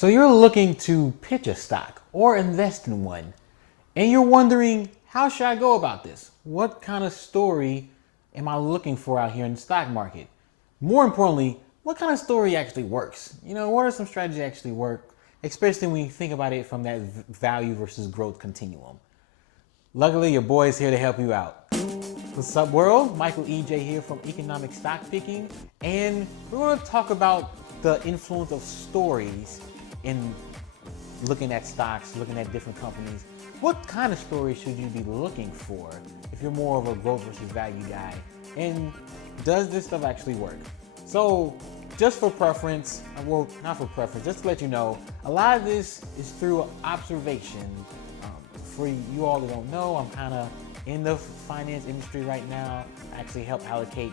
So you're looking to pitch a stock or invest in one, and you're wondering, how should I go about this? What kind of story am I looking for out here in the stock market? More importantly, what kind of story actually works? What are some strategies that actually work, especially when you think about it from that value versus growth continuum? Luckily, your boy is here to help you out. What's up, world? Michael E.J. here from Economic Stock Picking, and we're going to talk about the influence of stories in looking at stocks, looking at different companies. What kind of story should you be looking for if you're more of a growth versus value guy? And does this stuff actually work? So just for preference, well, not for preference, just to let you know, a lot of this is through observation. For you all that don't know, I'm kind of in the finance industry right now. I actually help allocate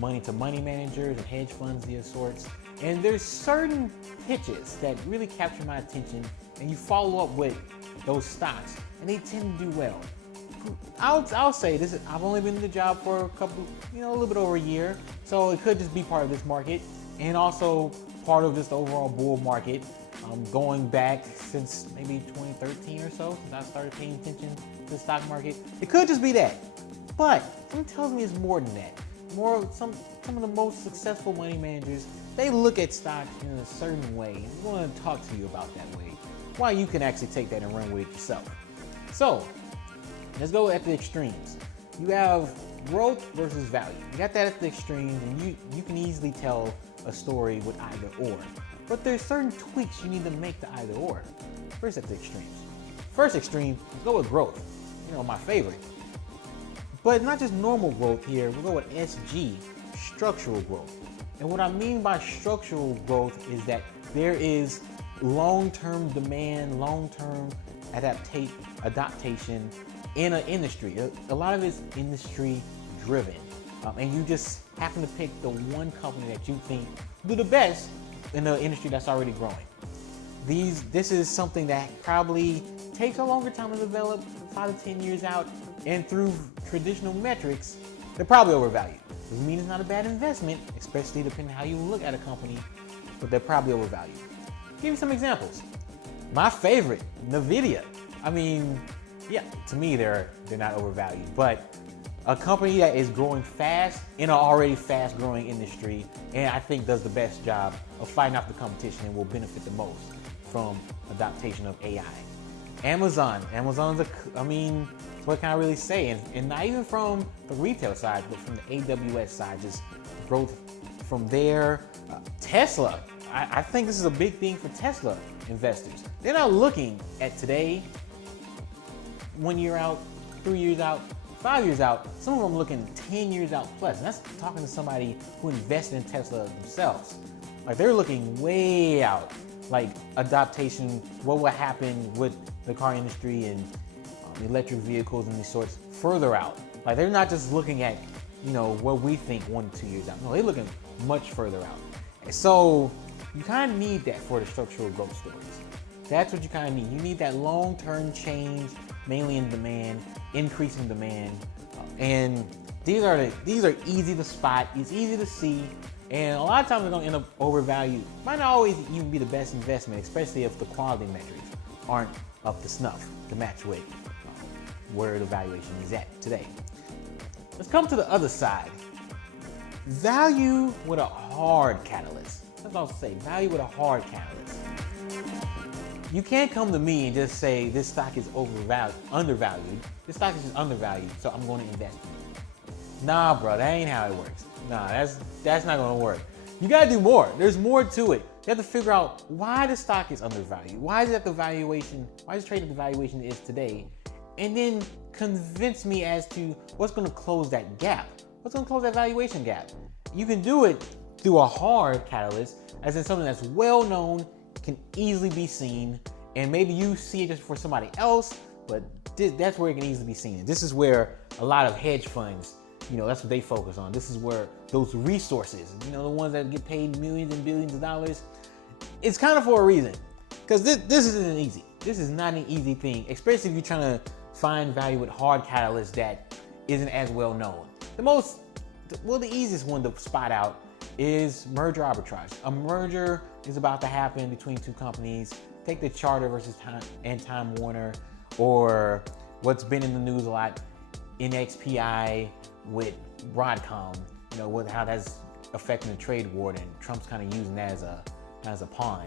money to money managers and hedge funds of sorts. And there's certain pitches that really capture my attention, and you follow up with those stocks, and they tend to do well. I'll say this, I've only been in the job for a little bit over a year, so it could just be part of this market, and also part of this overall bull market. Going back since maybe 2013 or so, since I started paying attention to the stock market. It could just be that, but something tells me it's more than that. Some of the most successful money managers, they look at stocks in a certain way, and I'm going to talk to you about that way, why you can actually take that and run with it yourself. So let's go at the extremes. You have growth versus value. You got that at the extremes, and you can easily tell a story with either or. But there's certain tweaks you need to make to either or. First at the extremes. First extreme, let's go with growth. My favorite. But not just normal growth here, we'll go with SG, structural growth. And what I mean by structural growth is that there is long-term demand, long-term adaptation in an industry. A lot of it's industry driven. And you just happen to pick the one company that you think will do the best in the industry that's already growing. This is something that probably takes a longer time to develop, 5 to 10 years out, and through traditional metrics, they're probably overvalued. Doesn't mean it's not a bad investment, especially depending on how you look at a company, but they're probably overvalued. Give you some examples. My favorite, Nvidia. To me they're not overvalued, but a company that is growing fast in an already fast growing industry, and I think does the best job of fighting off the competition and will benefit the most from adaptation of AI. Amazon's what can I really say? And not even from the retail side, but from the AWS side, just growth from there. Tesla, I think this is a big thing for Tesla investors. They're not looking at today, 1 year out, 3 years out, 5 years out. Some of them looking 10 years out plus. And that's talking to somebody who invested in Tesla themselves. Like, they're looking way out, like adaptation, what will happen with the car industry and electric vehicles and these sorts further out. Like, they're not just looking at, what we think 1 to 2 years out. No, they're looking much further out. And so you kind of need that for the structural growth stories. That's what you kind of need. You need that long-term change, mainly in demand, increasing demand. And these are easy to spot, it's easy to see, and a lot of times they're gonna end up overvalued. Might not always even be the best investment, especially if the quality metrics aren't up to snuff to match with where the valuation is at today. Let's come to the other side. Value with a hard catalyst. That's what I'll say, value with a hard catalyst. You can't come to me and just say this stock is undervalued. This stock is just undervalued, so I'm going to invest in it. Nah, bro, that ain't how it works. Nah, that's not going to work. You got to do more. There's more to it. You have to figure out why the stock is undervalued. Why is it at the valuation? Why is it trading at the valuation it is today? And then convince me as to what's going to close that gap. What's going to close that valuation gap? You can do it through a hard catalyst, as in something that's well known, can easily be seen, and maybe you see it just for somebody else, but that's where it can easily be seen. This is where a lot of hedge funds, that's what they focus on. This is where those resources, the ones that get paid millions and billions of dollars, it's kind of for a reason, because this isn't easy. This is not an easy thing, especially if you're trying to find value with hard catalysts that isn't as well known. The easiest one to spot out is merger arbitrage. A merger is about to happen between two companies. Take the Charter versus Time Warner, or what's been in the news a lot, NXPI with Broadcom. You know, how that's affecting the trade war, and Trump's kind of using that as a pawn.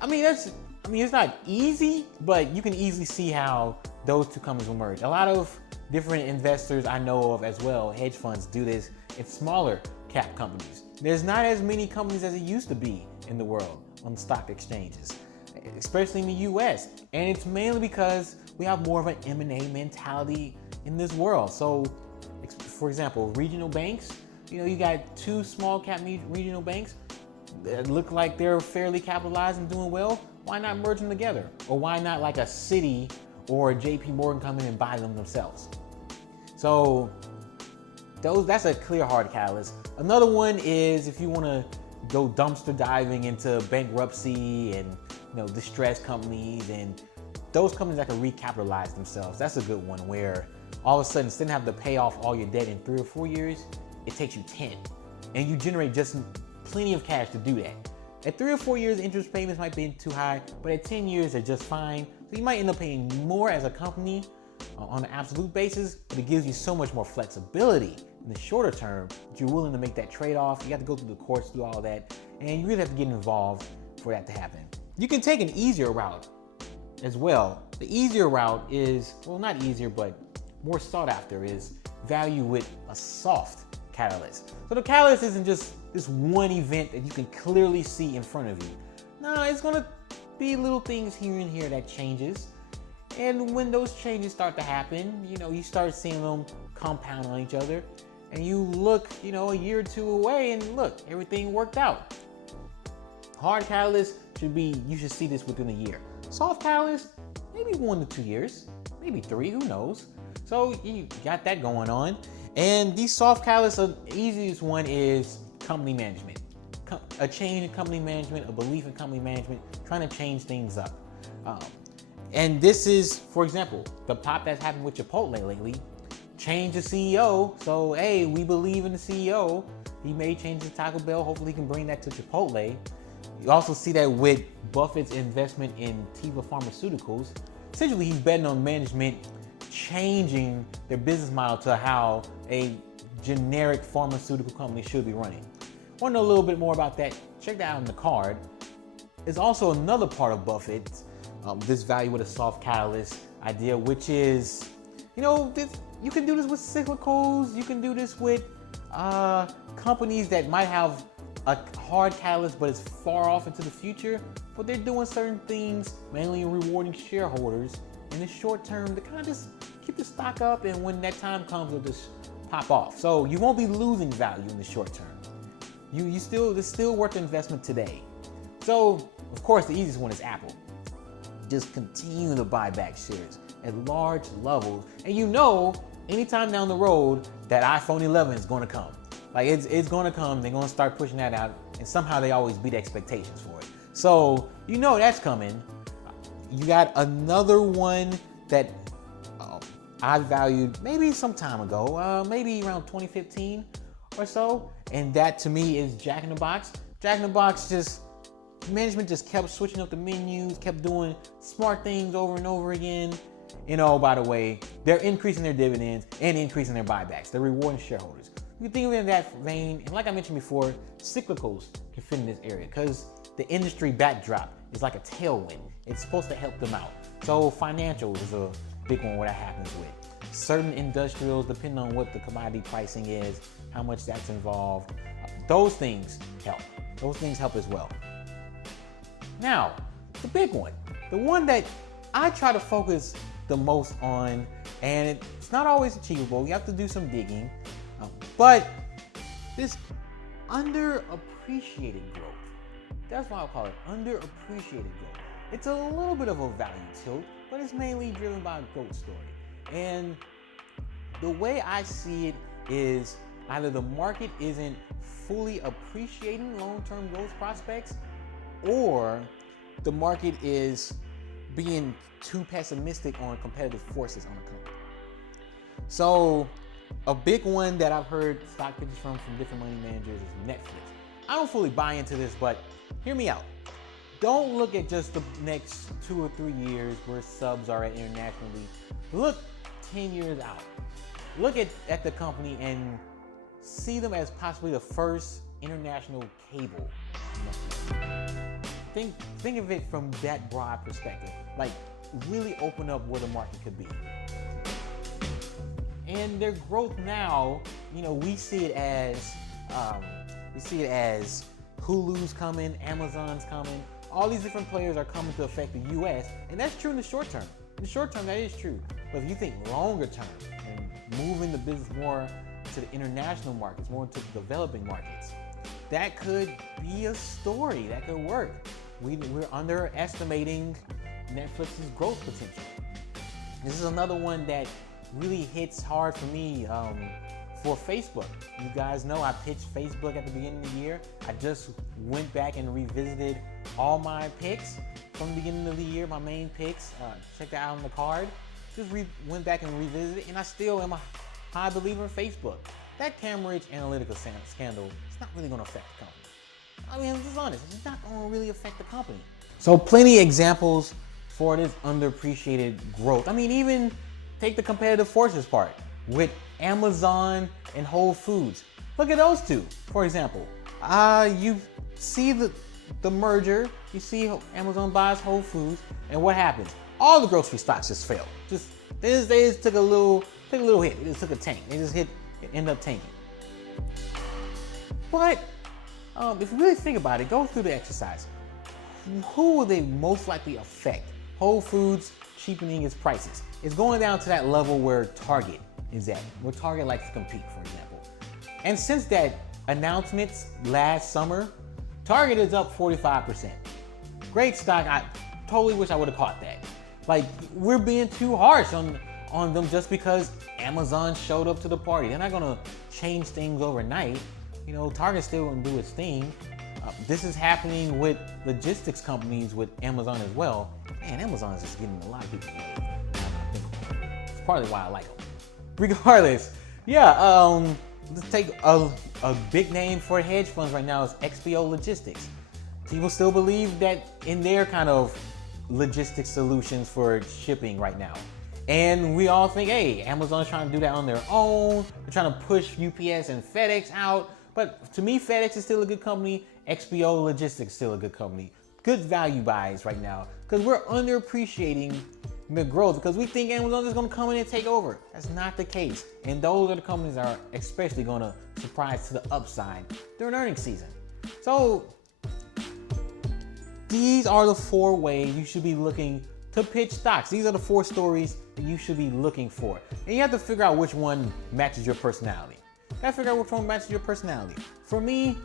I mean, it's not easy, but you can easily see how those two companies will merge. A lot of different investors I know of as well, hedge funds, do this in smaller cap companies. There's not as many companies as it used to be in the world on the stock exchanges, especially in the US. And it's mainly because we have more of an M&A mentality in this world. So, for example, regional banks, you know, you got two small cap regional banks that look like they're fairly capitalized and doing well. Why not merge them together? Or why not like a Citi or a JP Morgan come in and buy them themselves? So that's a clear hard catalyst. Another one is if you want to go dumpster diving into bankruptcy and, you know, distressed companies and those companies that can recapitalize themselves. That's a good one, where all of a sudden, instead of having to pay off all your debt in 3 or 4 years, it takes you 10. And you generate just plenty of cash to do that. At 3 or 4 years, interest payments might be too high, but at 10 years, they're just fine. So you might end up paying more as a company on an absolute basis, but it gives you so much more flexibility in the shorter term that you're willing to make that trade-off. You have to go through the courts, do all that, and you really have to get involved for that to happen. You can take an easier route as well. The easier route is, well, not easier, but more sought after, is value with a soft catalyst. So the catalyst isn't just this one event that you can clearly see in front of you. No, it's gonna be little things here and here that changes. And when those changes start to happen, you know, you start seeing them compound on each other, and you look, you know, a year or two away and look, everything worked out. Hard catalyst you should see this within a year. Soft catalyst, maybe 1 to 2 years, maybe 3, who knows? So you got that going on. And these soft catalysts, the easiest one is company management. A change in company management, a belief in company management, trying to change things up. And this is, for example, the pop that's happened with Chipotle lately. Change the CEO. So, hey, we believe in the CEO. He may change the Taco Bell. Hopefully he can bring that to Chipotle. You also see that with Buffett's investment in Teva Pharmaceuticals. Essentially, he's betting on management changing their business model to how a generic pharmaceutical company should be running. Want to know a little bit more about that? Check that out on the card. There's also another part of Buffett's this value with a soft catalyst idea, which is, you know, you can do this with cyclicals. You can do this with companies that might have a hard catalyst, but it's far off into the future. But they're doing certain things, mainly rewarding shareholders in the short term to kind of just keep the stock up. And when that time comes, it'll just pop off. So you won't be losing value in the short term. It's still worth the investment today. So, of course, the easiest one is Apple. Just continue to buy back shares at large levels. And you know, anytime down the road, that iPhone 11 is going to come. Like, it's going to come. They're going to start pushing that out. And somehow they always beat expectations for it. So, you know that's coming. You got another one that I valued maybe some time ago, maybe around 2015 or so. And that to me is Jack in the Box. Jack in the Box management just kept switching up the menus, kept doing smart things over and over again. You know, by the way, they're increasing their dividends and increasing their buybacks. They're rewarding shareholders. You can think of it in that vein. And like I mentioned before, cyclicals can fit in this area because the industry backdrop is like a tailwind. It's supposed to help them out. So financials is a big one where that happens with. Certain industrials, depending on what the commodity pricing is, how much that's involved, those things help. Those things help as well. Now, the big one, the one that I try to focus the most on, and it's not always achievable. You have to do some digging, but this underappreciated growth. That's why I call it underappreciated growth. It's a little bit of a value tilt, but it's mainly driven by a growth story. And the way I see it is either the market isn't fully appreciating long-term growth prospects, or the market is being too pessimistic on competitive forces on a company. So A big one that I've heard stock pitches from different money managers is Netflix. I don't fully buy into this, but hear me out. Don't look at just the next 2 or 3 years where subs are at internationally. Look 10 years out. Look at the company and see them as possibly the first international cable network. Think of it from that broad perspective. Like, really open up where the market could be. And their growth now, we see it as Hulu's coming, Amazon's coming. All these different players are coming to affect the U.S. And that's true in the short term. In the short term, that is true. But if you think longer term and moving the business more to the international markets, more into the developing markets, that could be a story that could work. We're underestimating Netflix's growth potential. This is another one that really hits hard for me for Facebook. You guys know I pitched Facebook at the beginning of the year. I just went back and revisited all my picks from the beginning of the year, my main picks. Check that out on the card. Just went back and revisited it, and I still am a high believer in Facebook. That Cambridge Analytica scandal, it's not really going to affect the company. I mean, I'm just honest, it's not going to really affect the company. So plenty of examples for this underappreciated growth. I mean, even take the competitive forces part with Amazon and Whole Foods. Look at those two, for example. You see the merger, you see Amazon buys Whole Foods, and what happens? All the grocery stocks just fail. They just took a little hit. They just took a tank. They just end up tanking. But if you really think about it, go through the exercise. Who will they most likely affect? Whole Foods cheapening its prices. It's going down to that level where Target is at, where Target likes to compete, for example. And since that announcements last summer, Target is up 45%. Great stock. I totally wish I would have caught that. Like, we're being too harsh on them just because Amazon showed up to the party. They're not gonna change things overnight. Target's still gonna do its thing. This is happening with logistics companies with Amazon as well. Man, Amazon is just getting a lot of people laid. It's partly why I like them. Regardless, let's take a big name for hedge funds right now is XPO Logistics. People still believe that in their kind of logistics solutions for shipping right now. And we all think, hey, Amazon's trying to do that on their own. They're trying to push UPS and FedEx out. But to me, FedEx is still a good company. XPO Logistics is still a good company. Good value buys right now because we're underappreciating the growth because we think Amazon is going to come in and take over. That's not the case. And those are the companies that are especially going to surprise to the upside during earnings season. So these are the 4 ways you should be looking to pitch stocks. These are the 4 stories that you should be looking for. And you have to figure out which one matches your personality. You gotta figure out which one matches your personality. For me,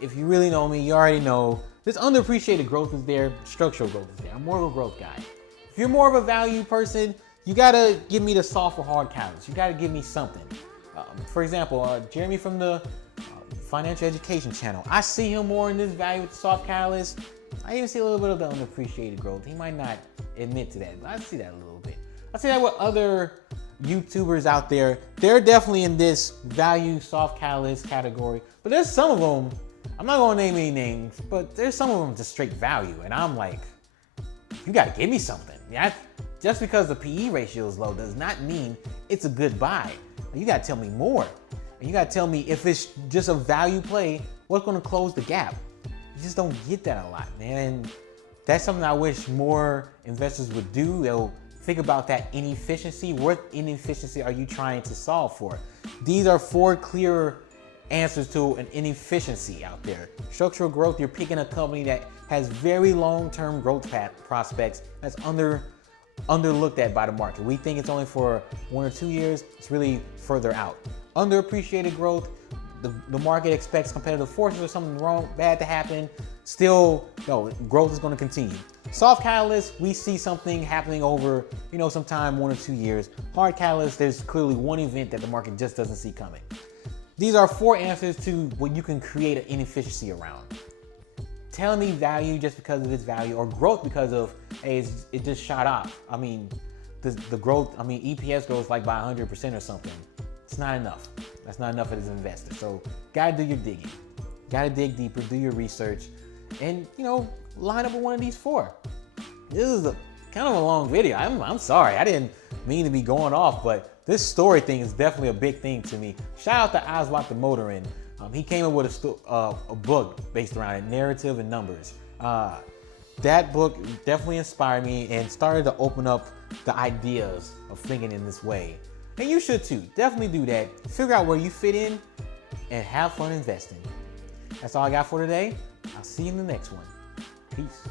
if you really know me, you already know this underappreciated growth is there, structural growth is there. I'm more of a growth guy. If you're more of a value person, you gotta give me the soft or hard catalyst. You gotta give me something. For example, Jeremy from the Financial Education channel. I see him more in this value with the soft catalyst. I even see a little bit of the underappreciated growth. He might not admit to that, but I see that a little bit. I see that with other YouTubers out there. They're definitely in this value soft catalyst category, but there's some of them, I'm not gonna name any names, but there's some of them just straight value, and I'm like, you gotta give me something. Yeah, just because the PE ratio is low does not mean it's a good buy. You gotta tell me more, and you gotta tell me if it's just a value play, what's gonna close the gap. You just don't get that a lot, man. And that's something I wish more investors would do. They'll think about that inefficiency. What inefficiency are you trying to solve for? These are 4 clear answers to an inefficiency out there. Structural growth, you're picking a company that has very long-term growth prospects that's underlooked at by the market. We think it's only for 1 or 2 years. It's really further out. Underappreciated growth, the market expects competitive forces or something bad to happen. Still, no, growth is going to continue. Soft catalyst, we see something happening over, sometime 1 or 2 years. Hard catalyst, there's clearly one event that the market just doesn't see coming. These are 4 answers to what you can create an inefficiency around. Tell me value just because of its value, or growth because of, hey, it just shot up. I mean, the growth, EPS grows like by 100% or something. it's not enough. That's not enough as an investor. So gotta do your digging. Gotta dig deeper, do your research, and line up with one of these 4. This is kind of a long video. I'm sorry. I didn't mean to be going off, but this story thing is definitely a big thing to me. Shout out to Oswald the Motorin. He came up with a book based around it, Narrative and Numbers. That book definitely inspired me and started to open up the ideas of thinking in this way. And you should too. Definitely do that. Figure out where you fit in and have fun investing. That's all I got for today. I'll see you in the next one. Peace.